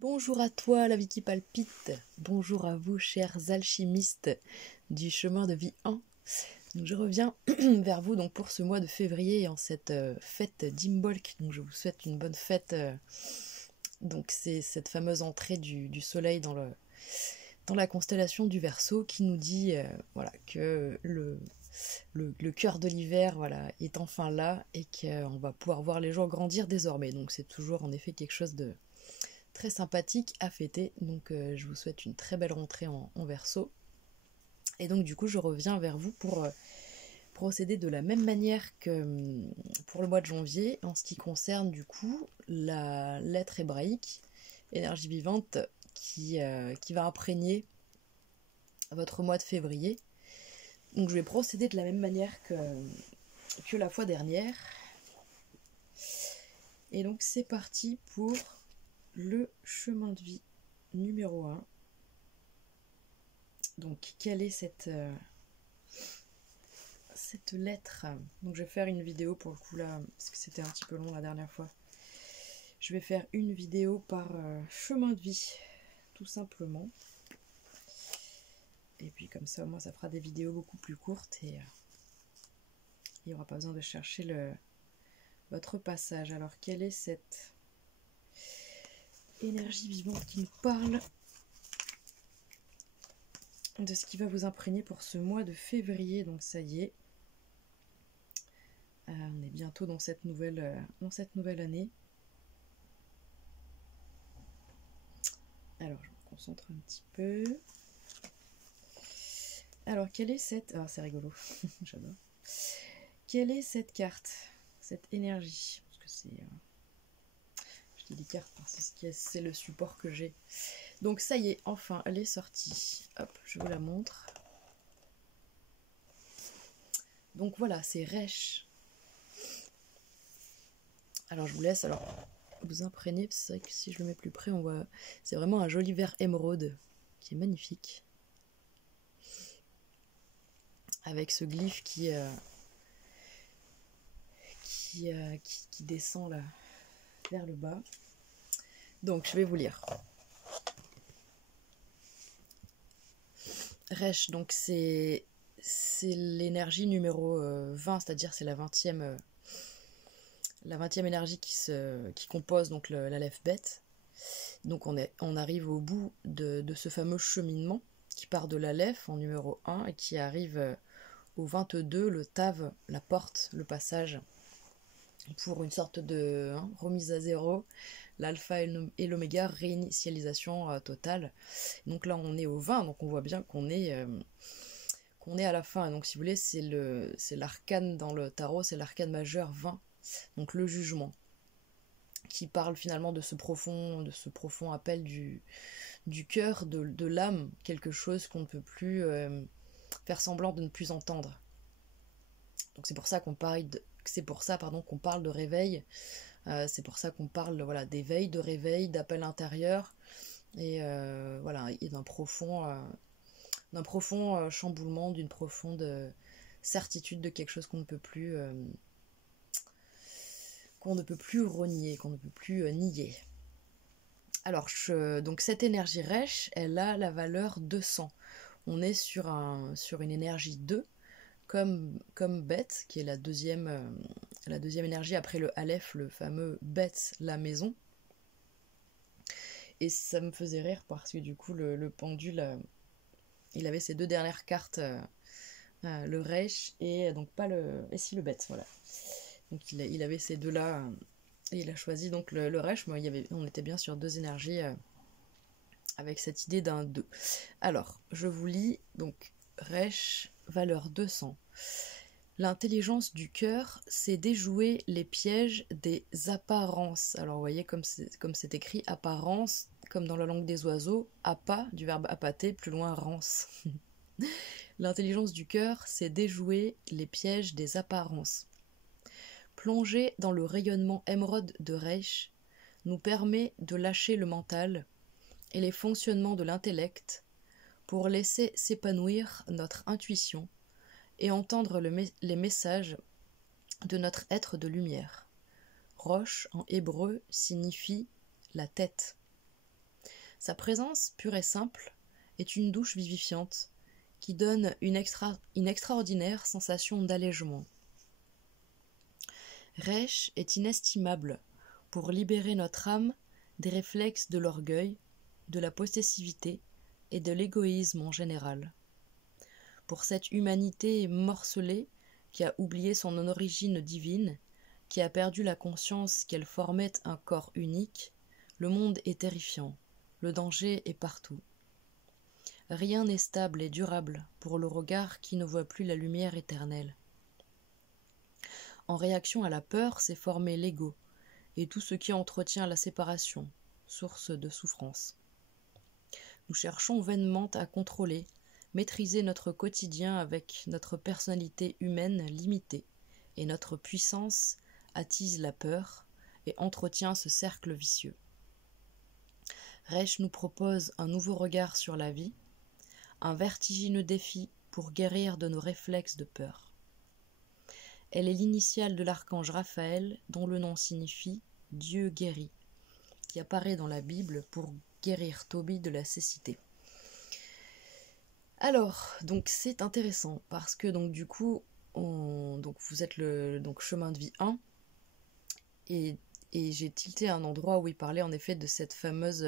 Bonjour à toi, la vie qui palpite. Bonjour à vous, chers alchimistes du chemin de vie 1. Donc, je reviens vers vous donc, pour ce mois de février en cette fête d'Imbolc. Donc, je vous souhaite une bonne fête. Donc, c'est cette fameuse entrée du soleil dans la constellation du Verseau qui nous dit voilà, que le cœur de l'hiver est enfin là et qu'on va pouvoir voir les jours grandir désormais. Donc, c'est toujours en effet quelque chose de très sympathique à fêter. Donc je vous souhaite une très belle rentrée en Verseau. Et donc du coup je reviens vers vous pour procéder de la même manière que pour le mois de janvier en ce qui concerne du coup la lettre hébraïque, énergie vivante qui va imprégner votre mois de février. Donc je vais procéder de la même manière que la fois dernière. Et donc c'est parti pour le chemin de vie numéro 1. Donc, quelle est cette lettre? Donc, je vais faire une vidéo pour le coup là, parce que c'était un petit peu long la dernière fois. Je vais faire une vidéo par chemin de vie, tout simplement. Et puis, comme ça, au moins, ça fera des vidéos beaucoup plus courtes et il n'y aura pas besoin de chercher votre passage. Alors, quelle est cette énergie vivante qui nous parle de ce qui va vous imprégner pour ce mois de février? Donc ça y est, on est bientôt dans cette nouvelle année. Alors je me concentre un petit peu. Alors quelle est cette... Ah c'est rigolo, j'adore. Quelle est cette carte, cette énergie? Parce que c'est... Je dis des cartes parce que c'est le support que j'ai. Donc ça y est, enfin, elle est sortie. Hop, je vous la montre. Donc voilà, c'est Resh. Alors je vous laisse vous imprégner. C'est vrai que si je le mets plus près, on voit... C'est vraiment un joli vert émeraude qui est magnifique. Avec ce glyphe qui descend là vers le bas. Donc je vais vous lire. Resh, donc c'est l'énergie numéro 20, c'est-à-dire c'est la 20e énergie qui compose donc l'Aleph Bet. Donc on arrive au bout de ce fameux cheminement qui part de l'Aleph en numéro 1 et qui arrive au 22, le Tav, la porte, le passage, pour une sorte de remise à zéro, l'alpha et l'oméga, réinitialisation totale. Donc là on est au 20, donc on voit bien qu'on est à la fin. Donc si vous voulez, c'est l'arcane dans le tarot, c'est l'arcane majeur 20, donc le jugement, qui parle finalement de ce profond appel du cœur, de l'âme, quelque chose qu'on ne peut plus faire semblant de ne plus entendre. Donc c'est pour ça qu'on parle qu'on parle de réveil. C'est pour ça qu'on parle d'éveil, de réveil, d'appel intérieur et d'un profond chamboulement, d'une profonde certitude de quelque chose qu'on ne peut plus renier, qu'on ne peut plus nier. Alors, donc cette énergie Resh, elle a la valeur 200. On est sur une énergie 2, comme Bet, qui est la deuxième énergie après le Aleph, le fameux Bet, la maison. Et ça me faisait rire parce que du coup, le pendule, il avait ces deux dernières cartes, le Resh et donc pas le... Et si, le Bet, voilà. Donc il avait ces deux-là, et il a choisi donc le Resh. Moi, on était bien sur deux énergies avec cette idée d'un 2. Alors, je vous lis, donc Resh, valeur 200. L'intelligence du cœur, c'est déjouer les pièges des apparences. Alors, vous voyez, comme c'est écrit, apparence, comme dans la langue des oiseaux, appa, du verbe appâter, plus loin, rance. L'intelligence du cœur, c'est déjouer les pièges des apparences. Plonger dans le rayonnement émeraude de Resh nous permet de lâcher le mental et les fonctionnements de l'intellect pour laisser s'épanouir notre intuition et entendre les messages de notre être de lumière. Rosh en hébreu signifie la tête. Sa présence pure et simple est une douche vivifiante qui donne une extraordinaire sensation d'allègement. Resh est inestimable pour libérer notre âme des réflexes de l'orgueil, de la possessivité et de l'égoïsme en général. Pour cette humanité morcelée qui a oublié son origine divine, qui a perdu la conscience qu'elle formait un corps unique, le monde est terrifiant, le danger est partout. Rien n'est stable et durable pour le regard qui ne voit plus la lumière éternelle. En réaction à la peur s'est formé l'ego et tout ce qui entretient la séparation, source de souffrance. Nous cherchons vainement à contrôler, maîtriser notre quotidien avec notre personnalité humaine limitée, et notre puissance attise la peur et entretient ce cercle vicieux. Resh nous propose un nouveau regard sur la vie, un vertigineux défi pour guérir de nos réflexes de peur. Elle est l'initiale de l'archange Raphaël, dont le nom signifie « Dieu guérit », qui apparaît dans la Bible pour guérir Tobie de la cécité. Alors, donc c'est intéressant, parce que donc du coup, vous êtes le chemin de vie 1, et j'ai tilté un endroit où il parlait en effet de cette fameuse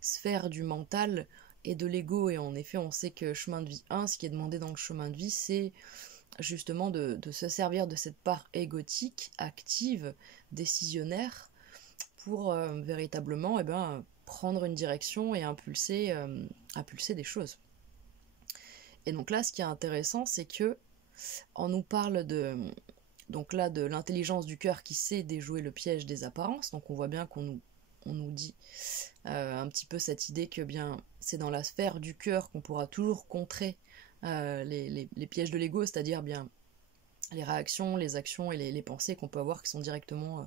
sphère du mental et de l'ego, et en effet on sait que chemin de vie 1, ce qui est demandé dans le chemin de vie, c'est justement de se servir de cette part égotique, active, décisionnaire, pour véritablement prendre une direction et impulser des choses. Et donc là, ce qui est intéressant, c'est que on nous parle de l'intelligence du cœur qui sait déjouer le piège des apparences. Donc on voit bien qu'on nous dit un petit peu cette idée que bien c'est dans la sphère du cœur qu'on pourra toujours contrer les pièges de l'ego, c'est-à-dire bien les réactions, les actions et les pensées qu'on peut avoir qui sont directement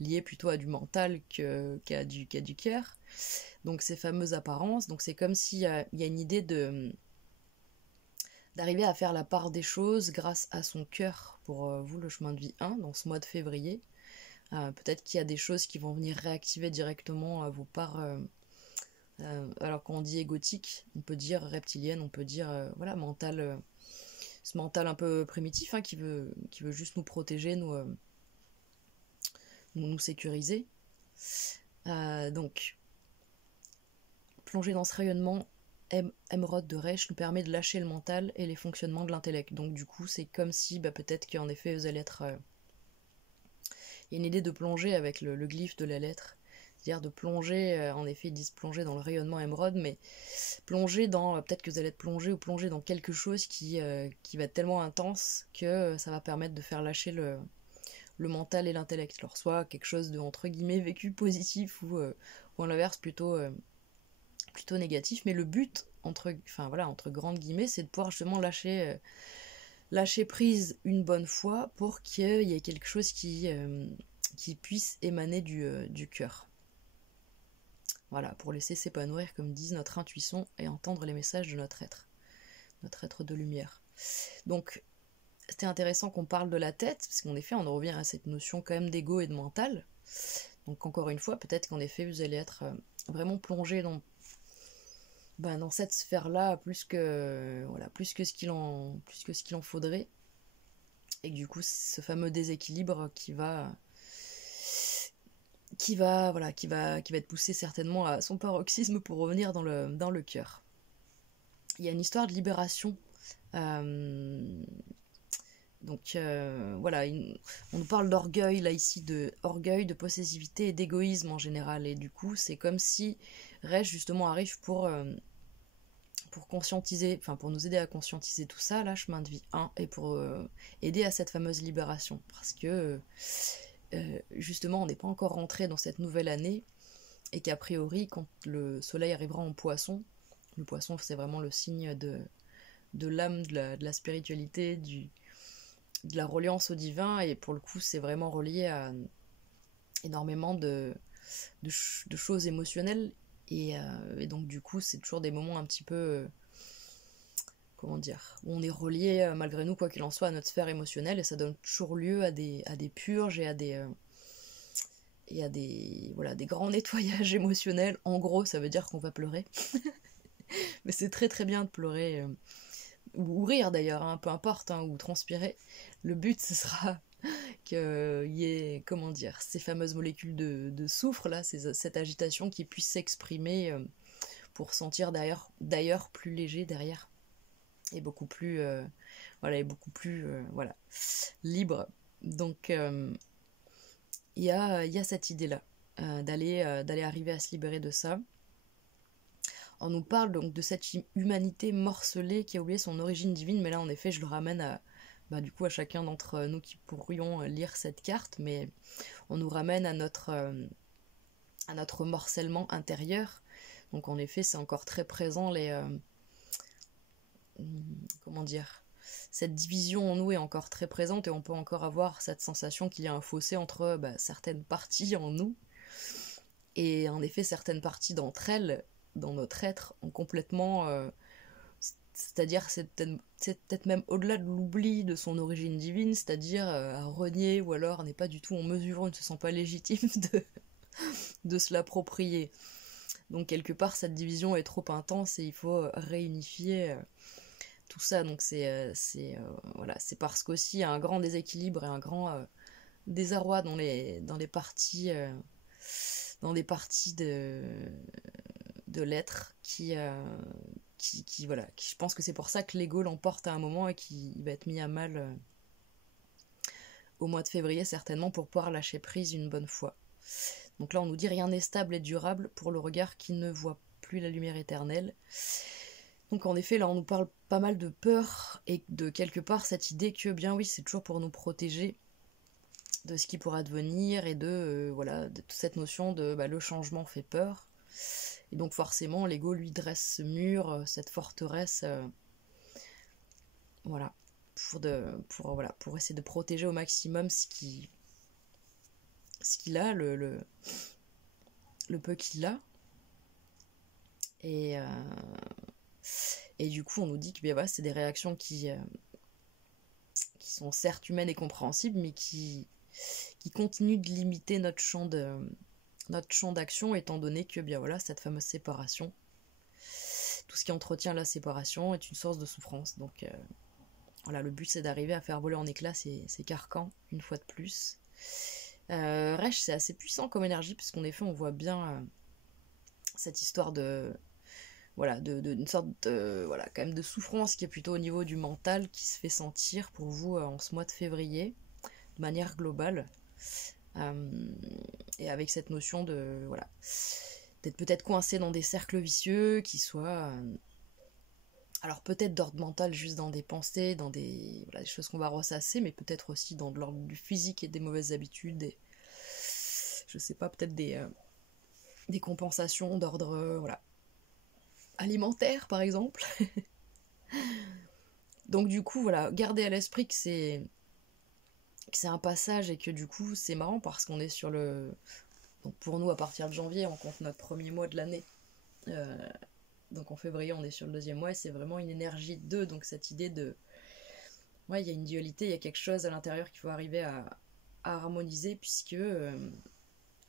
liées plutôt à du mental qu'à du cœur. Donc ces fameuses apparences, donc c'est comme s'il y a une idée d'arriver à faire la part des choses grâce à son cœur pour vous, le chemin de vie 1, dans ce mois de février. Peut-être qu'il y a des choses qui vont venir réactiver directement vos parts. Alors quand on dit égotique, on peut dire reptilienne, on peut dire mental, ce mental un peu primitif qui veut juste nous protéger, nous sécuriser. Donc, plonger dans ce rayonnement émeraude de Resh nous permet de lâcher le mental et les fonctionnements de l'intellect. Donc du coup, c'est comme si peut-être qu'en effet vous allez être... Il y a une idée de plonger avec le glyphe de la lettre, c'est-à-dire de plonger, en effet ils disent plonger dans le rayonnement émeraude, mais plonger dans... peut-être que vous allez être plongé ou plonger dans quelque chose qui va être tellement intense que ça va permettre de faire lâcher le mental et l'intellect. Alors soit quelque chose de entre guillemets vécu positif ou à l'inverse plutôt négatif, mais le but entre grandes guillemets, c'est de pouvoir justement lâcher prise une bonne fois pour qu'il y ait quelque chose qui puisse émaner du cœur. Voilà, pour laisser s'épanouir, comme disent, notre intuition et entendre les messages de notre être de lumière. Donc c'était intéressant qu'on parle de la tête, parce qu'en effet on en revient à cette notion quand même d'ego et de mental. Donc encore une fois, peut-être qu'en effet vous allez être vraiment plongé dans cette sphère-là plus que ce qu'il en faudrait, et que du coup ce fameux déséquilibre qui va être poussé certainement à son paroxysme pour revenir dans le cœur. Il y a une histoire de libération. On nous parle d'orgueil là ici, de orgueil, de possessivité et d'égoïsme en général, et du coup c'est comme si Resh justement arrive pour conscientiser, pour nous aider à conscientiser tout ça, là, chemin de vie 1, et pour aider à cette fameuse libération, parce que justement on n'est pas encore rentré dans cette nouvelle année, et qu'a priori quand le soleil arrivera en poisson, le poisson c'est vraiment le signe de l'âme, de la spiritualité, de la reliance au divin, et pour le coup c'est vraiment relié à énormément de choses émotionnelles, et donc du coup c'est toujours des moments un petit peu où on est relié malgré nous, quoi qu'il en soit, à notre sphère émotionnelle, et ça donne toujours lieu à des purges et il y a des grands nettoyages émotionnels. En gros, ça veut dire qu'on va pleurer. Mais c'est très très bien de pleurer, ou rire d'ailleurs, hein, peu importe, hein, ou transpirer. Le but, ce sera qu'il y ait, comment dire, ces fameuses molécules de soufre, là, cette agitation qui puisse s'exprimer pour sentir d'ailleurs plus léger derrière, et beaucoup plus, voilà, libre. Donc, il y a cette idée-là, d'aller arriver à se libérer de ça. On nous parle donc de cette humanité morcelée qui a oublié son origine divine, mais là en effet je le ramène du coup à chacun d'entre nous qui pourrions lire cette carte, mais on nous ramène à notre morcellement intérieur. Donc en effet c'est encore très présent comment dire, cette division en nous est encore très présente et on peut encore avoir cette sensation qu'il y a un fossé entre certaines parties en nous, et en effet certaines parties d'entre elles dans notre être ont complètement, c'est-à-dire c'est peut-être même au-delà de l'oubli de son origine divine, c'est-à-dire à renier, ou alors n'est pas du tout en mesure, ne se sent pas légitime de se l'approprier. Donc quelque part cette division est trop intense et il faut réunifier tout ça. Donc voilà, c'est parce qu'aussi il y a un grand déséquilibre et un grand désarroi dans les parties de l'être qui voilà, je pense que c'est pour ça que l'ego l'emporte à un moment et qui va être mis à mal au mois de février certainement, pour pouvoir lâcher prise une bonne fois. Donc là on nous dit rien n'est stable et durable pour le regard qui ne voit plus la lumière éternelle. Donc en effet là on nous parle pas mal de peur et de quelque part cette idée que bien oui c'est toujours pour nous protéger de ce qui pourra advenir et de toute cette notion de le changement fait peur. Et donc forcément, l'ego lui dresse ce mur, cette forteresse, voilà, pour essayer de protéger au maximum ce qu'il a, le peu qu'il a. Et du coup, on nous dit que voilà, c'est des réactions qui sont certes humaines et compréhensibles, mais qui continuent de limiter notre champ d'action, étant donné que bien voilà, cette fameuse séparation, tout ce qui entretient la séparation est une source de souffrance. Donc voilà, le but c'est d'arriver à faire voler en éclats ces carcans une fois de plus. Resh, c'est assez puissant comme énergie, puisqu'en effet on voit bien cette histoire d'une sorte de quand même de souffrance qui est plutôt au niveau du mental, qui se fait sentir pour vous en ce mois de février de manière globale. Et avec cette notion d'être peut-être coincé dans des cercles vicieux qui soient alors peut-être d'ordre mental, juste dans des pensées, dans des choses qu'on va ressasser, mais peut-être aussi dans de l'ordre du physique et des mauvaises habitudes, et je sais pas, peut-être des compensations d'ordre alimentaire par exemple. Donc du coup gardez à l'esprit que c'est un passage, et que du coup c'est marrant parce qu'on est sur donc pour nous à partir de janvier on compte notre premier mois de l'année, donc en février on est sur le deuxième mois, et c'est vraiment une énergie de 2, donc cette idée de il y a une dualité, il y a quelque chose à l'intérieur qu'il faut arriver à harmoniser, puisque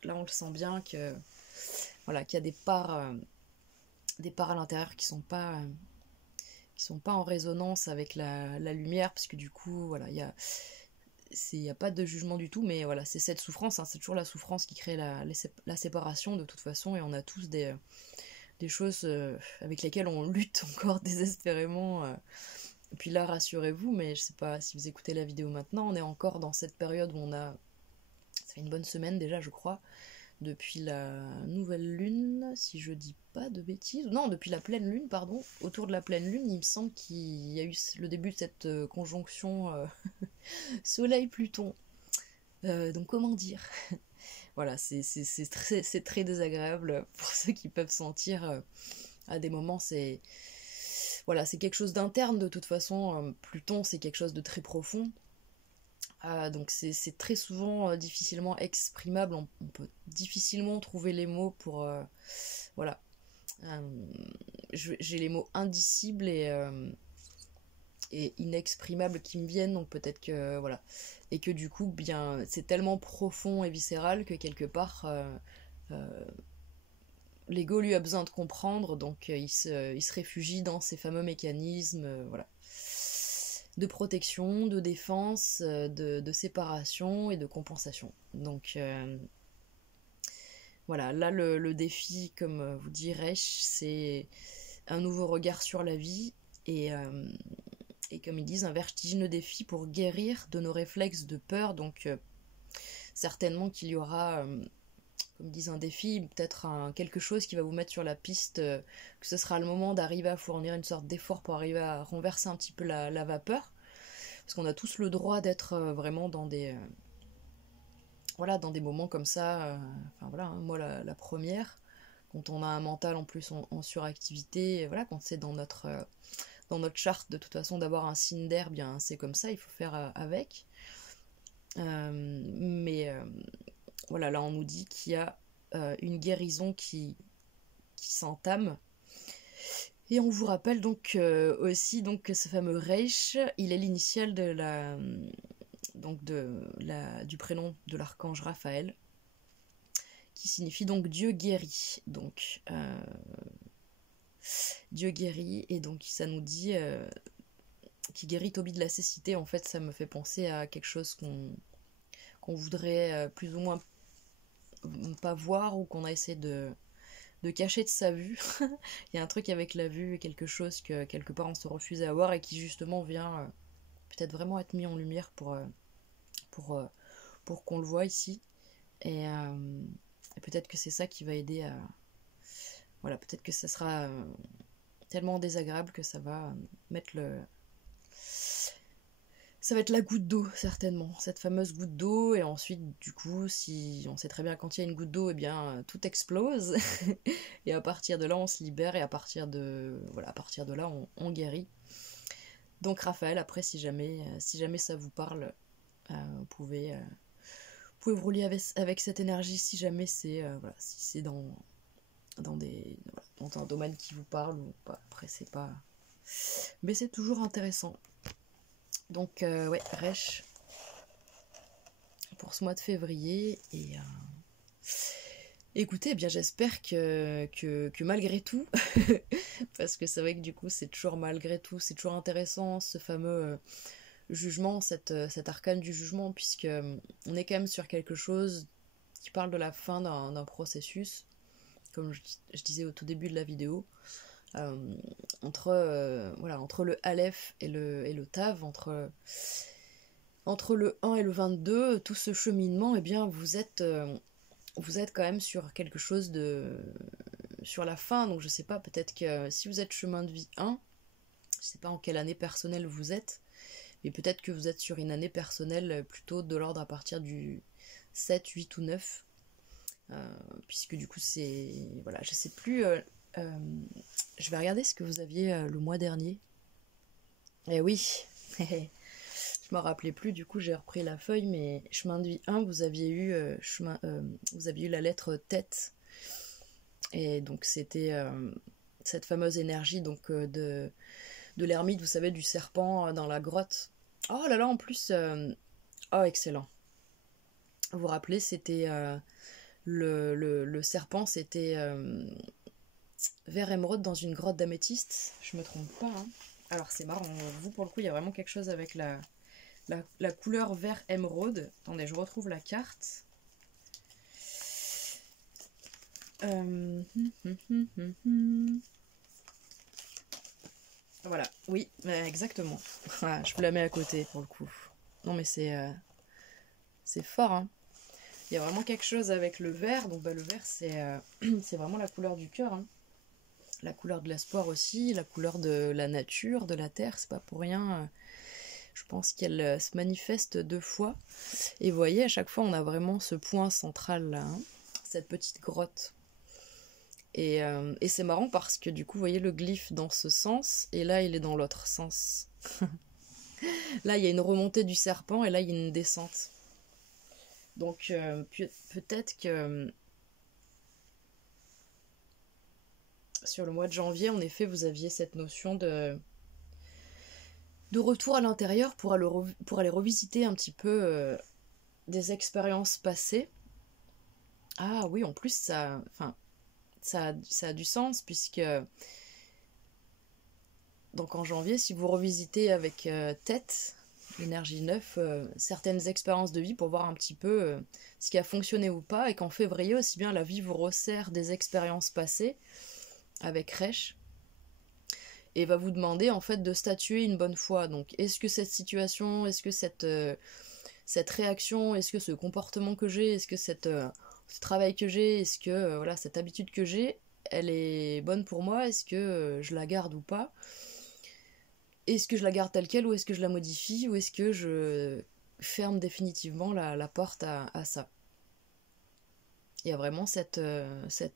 là on le sent bien que qu'il y a des parts à l'intérieur qui sont pas en résonance avec la lumière, puisque du coup il n'y a pas de jugement du tout, mais voilà, c'est cette souffrance, hein, c'est toujours la souffrance qui crée la séparation de toute façon, et on a tous des choses avec lesquelles on lutte encore désespérément. Et puis là, rassurez-vous, mais je sais pas si vous écoutez la vidéo maintenant, on est encore dans cette période où ça fait une bonne semaine déjà je crois, depuis la nouvelle lune, si je dis pas de bêtises, non, depuis la pleine lune, pardon, autour de la pleine lune, il me semble qu'il y a eu le début de cette conjonction Soleil-Pluton. Donc comment dire, voilà, c'est très désagréable pour ceux qui peuvent sentir à des moments, c'est quelque chose d'interne de toute façon. Pluton c'est quelque chose de très profond. Donc c'est très souvent difficilement exprimable, on peut difficilement trouver les mots pour j'ai les mots indicibles, et et inexprimables qui me viennent, donc peut-être que voilà, et que du coup bien c'est tellement profond et viscéral que quelque part l'ego lui a besoin de comprendre, donc il se réfugie dans ces fameux mécanismes, voilà, de protection, de défense, de séparation et de compensation. Donc voilà, là le défi, comme vous dirais, c'est un nouveau regard sur la vie et comme ils disent, un vertigineux défi pour guérir de nos réflexes de peur. Donc certainement qu'il y aura, comme ils disent, un défi, peut-être quelque chose qui va vous mettre sur la piste, que ce sera le moment d'arriver à fournir une sorte d'effort pour arriver à renverser un petit peu la vapeur. Parce qu'on a tous le droit d'être vraiment dans des... voilà, dans des moments comme ça, enfin voilà, hein, moi la première, quand on a un mental en plus en suractivité, voilà, quand c'est dans notre charte de toute façon d'avoir un signe d'air, bien c'est comme ça, il faut faire avec. Mais voilà, là on nous dit qu'il y a une guérison qui s'entame. Et on vous rappelle donc aussi donc, que ce fameux Reich, il est l'initiale de du prénom de l'archange Raphaël, qui signifie donc Dieu guérit. Donc Dieu guérit, et donc ça nous dit qui guérit Toby de la cécité. En fait, ça me fait penser à quelque chose qu'on voudrait plus ou moins pas voir, ou qu'on a essayé de cacher de sa vue. Il y a un truc avec la vue, quelque chose que quelque part on se refusait à voir et qui justement vient peut-être vraiment être mis en lumière pour, euh, pour qu'on le voit ici. Et peut-être que c'est ça qui va aider à... Voilà, peut-être que ça sera tellement désagréable que ça va mettre le... Ça va être la goutte d'eau, certainement, cette fameuse goutte d'eau, et ensuite, du coup, si on sait très bien quand il y a une goutte d'eau, eh bien, tout explose, et à partir de là, on se libère, et à partir de là, on guérit. Donc, Raphaël, après, si jamais ça vous parle, vous pouvez vous relier avec cette énergie, si jamais c'est voilà, si c'est dans un domaine qui vous parle ou pas. Après, c'est pas... Mais c'est toujours intéressant. Donc, ouais, Reich pour ce mois de février. Et écoutez, eh bien, j'espère que malgré tout, parce que c'est vrai que du coup, c'est toujours malgré tout, c'est toujours intéressant ce fameux jugement, cet arcane du jugement, puisque on est quand même sur quelque chose qui parle de la fin d'un processus, comme je disais au tout début de la vidéo. Entre le Aleph et le Tav, entre le 1 et le 22, tout ce cheminement, eh bien, vous êtes quand même sur quelque chose sur la fin. Donc je sais pas, peut-être que si vous êtes chemin de vie 1, je sais pas en quelle année personnelle vous êtes, mais peut-être que vous êtes sur une année personnelle plutôt de l'ordre à partir du 7, 8 ou 9, puisque du coup c'est... Voilà, je sais plus... je vais regarder ce que vous aviez le mois dernier. Eh oui, je me rappelais plus, du coup j'ai repris la feuille, mais chemin de vie 1, vous aviez eu la lettre tête, et donc c'était cette fameuse énergie donc de l'ermite, vous savez, du serpent dans la grotte. Oh là là, en plus, oh excellent. Vous vous rappelez, c'était le serpent, c'était vert émeraude dans une grotte d'améthyste, je me trompe pas, hein. Alors c'est marrant, vous pour le coup il y a vraiment quelque chose avec la couleur vert émeraude. Attendez, je retrouve la carte. Voilà, oui, exactement. Ah, je vous la mets à côté pour le coup. Non mais c'est fort, hein. Il y a vraiment quelque chose avec le vert. Donc le vert c'est vraiment la couleur du cœur, hein. La couleur de l'espoir aussi, la couleur de la nature, de la terre, c'est pas pour rien. Je pense qu'elle se manifeste 2 fois. Et vous voyez, à chaque fois, on a vraiment ce point central là, hein, cette petite grotte. Et c'est marrant parce que du coup, vous voyez le glyphe dans ce sens, et là, il est dans l'autre sens. Là, il y a une remontée du serpent, et là, il y a une descente. Donc, peut-être que sur le mois de janvier, en effet, vous aviez cette notion de retour à l'intérieur pour aller revisiter un petit peu des expériences passées. Ah oui, en plus, ça a du sens, puisque donc en janvier, si vous revisitez avec tête, l'énergie 9, certaines expériences de vie pour voir un petit peu ce qui a fonctionné ou pas, et qu'en février aussi bien la vie vous resserre des expériences passées avec Resh, et va vous demander en fait de statuer une bonne fois. Donc est-ce que cette situation, est-ce que cette réaction, est-ce que ce comportement que j'ai, est-ce que ce travail que j'ai, est-ce que voilà, cette habitude que j'ai, elle est bonne pour moi, est-ce que je la garde ou pas? Est-ce que je la garde telle quelle, ou est-ce que je la modifie, ou est-ce que je ferme définitivement la porte à ça? Il y a vraiment cette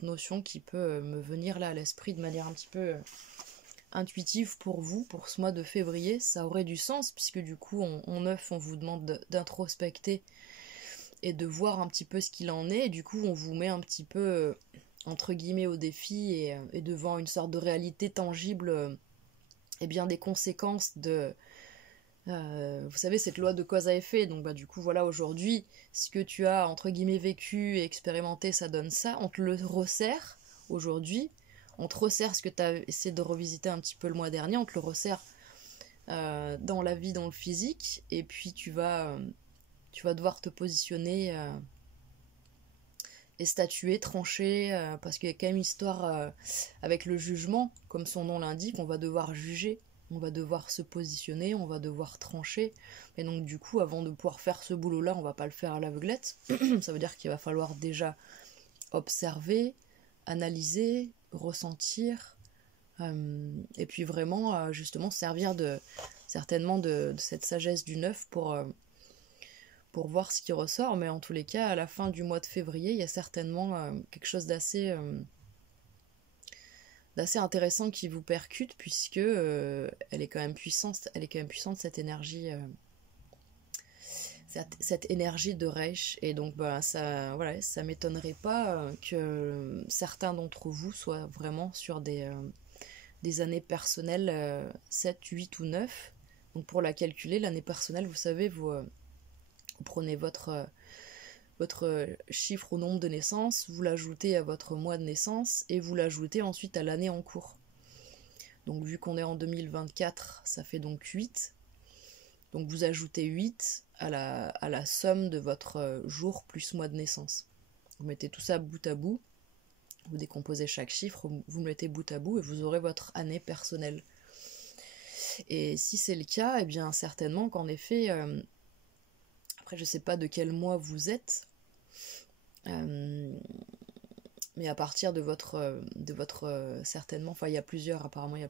notion qui peut me venir là à l'esprit de manière un petit peu intuitive pour vous, pour ce mois de février. Ça aurait du sens, puisque du coup, en 9, on vous demande d'introspecter et de voir un petit peu ce qu'il en est, et du coup, on vous met un petit peu, entre guillemets, au défi, et devant une sorte de réalité tangible, et bien des conséquences de... vous savez, cette loi de cause à effet. Donc bah du coup, voilà, aujourd'hui, ce que tu as, entre guillemets, vécu et expérimenté, ça donne ça. On te le resserre aujourd'hui. On te resserre ce que tu as essayé de revisiter un petit peu le mois dernier. On te le resserre dans la vie, dans le physique. Et puis tu vas devoir te positionner et statuer, trancher, parce qu'il y a quand même une histoire avec le jugement, comme son nom l'indique. On va devoir juger, on va devoir se positionner, on va devoir trancher. Et donc du coup, avant de pouvoir faire ce boulot-là, on va pas le faire à l'aveuglette. Ça veut dire qu'il va falloir déjà observer, analyser, ressentir, et puis vraiment justement servir certainement de cette sagesse du neuf pour voir ce qui ressort. Mais en tous les cas, à la fin du mois de février, il y a certainement quelque chose d'assez intéressant qui vous percute, puisque elle est quand même puissante, cette énergie, cette énergie de Reich. Et donc bah, ça, voilà, ça m'étonnerait pas que certains d'entre vous soient vraiment sur des années personnelles 7, 8 ou 9. Donc pour la calculer, l'année personnelle, vous savez, vous prenez votre chiffre au nombre de naissance, vous l'ajoutez à votre mois de naissance, et vous l'ajoutez ensuite à l'année en cours. Donc vu qu'on est en 2024, ça fait donc 8. Donc vous ajoutez 8 à la somme de votre jour plus mois de naissance. Vous mettez tout ça bout à bout, vous décomposez chaque chiffre, vous mettez bout à bout, et vous aurez votre année personnelle. Et si c'est le cas, eh bien certainement qu'en effet... après, je sais pas de quel mois vous êtes, mais à partir de votre certainement, enfin il y a plusieurs, apparemment il y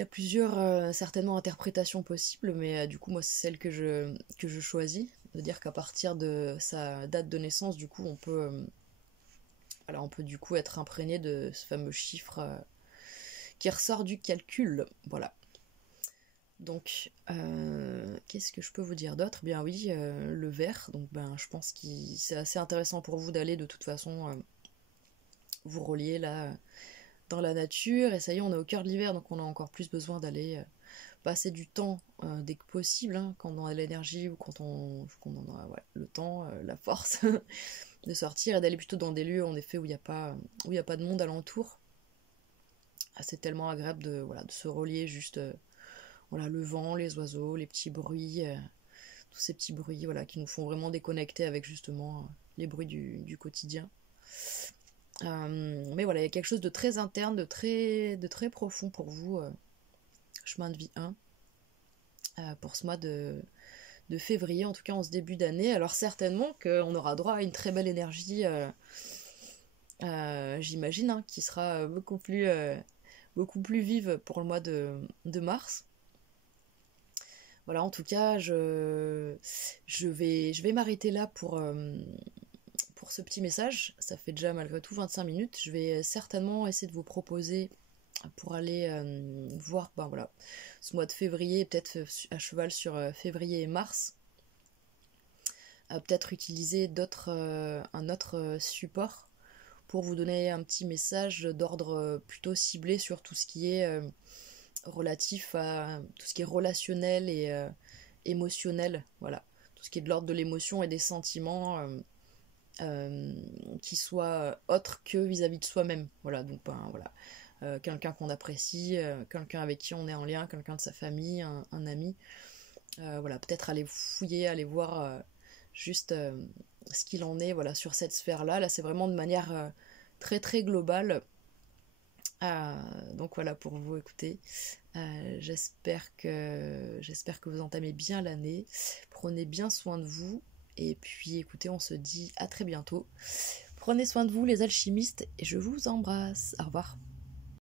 a plusieurs certainement interprétations possibles, mais du coup moi c'est celle que je choisis, de dire qu'à partir de sa date de naissance, du coup on peut voilà, on peut du coup être imprégné de ce fameux chiffre qui ressort du calcul, voilà. Donc, qu'est-ce que je peux vous dire d'autre? Bien oui, le vert. Donc, ben, je pense que c'est assez intéressant pour vous d'aller de toute façon vous relier là dans la nature. Et ça y est, on est au cœur de l'hiver, donc on a encore plus besoin d'aller passer du temps dès que possible, hein, quand on a l'énergie, ou quand on a le temps, la force de sortir et d'aller plutôt dans des lieux en effet où il n'y a pas de monde alentour. Ah, c'est tellement agréable de se relier juste. Voilà, le vent, les oiseaux, les petits bruits, tous ces petits bruits voilà, qui nous font vraiment déconnecter avec justement les bruits du quotidien. Mais voilà, il y a quelque chose de très interne, de très profond pour vous, chemin de vie 1, pour ce mois de février, en tout cas en ce début d'année. Alors certainement qu'on aura droit à une très belle énergie, j'imagine, hein, qui sera beaucoup plus vive pour le mois de mars. Voilà, en tout cas, je vais m'arrêter là pour ce petit message. Ça fait déjà malgré tout 25 minutes. Je vais certainement essayer de vous proposer pour aller voir ben voilà, ce mois de février, peut-être à cheval sur février et mars. Peut-être utiliser un autre support pour vous donner un petit message d'ordre plutôt ciblé sur tout ce qui est relatif à tout ce qui est relationnel et émotionnel, voilà. Tout ce qui est de l'ordre de l'émotion et des sentiments qui soient autres que vis-à-vis de soi-même. Voilà, donc ben, voilà. Quelqu'un qu'on apprécie, quelqu'un avec qui on est en lien, quelqu'un de sa famille, un ami. Voilà, peut-être aller fouiller, aller voir juste ce qu'il en est voilà, sur cette sphère-là. Là, c'est vraiment de manière très très globale. Donc voilà pour vous écouter. J'espère que vous entamez bien l'année. Prenez bien soin de vous. Et puis écoutez, on se dit à très bientôt. Prenez soin de vous les alchimistes et je vous embrasse. Au revoir.